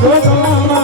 তোমার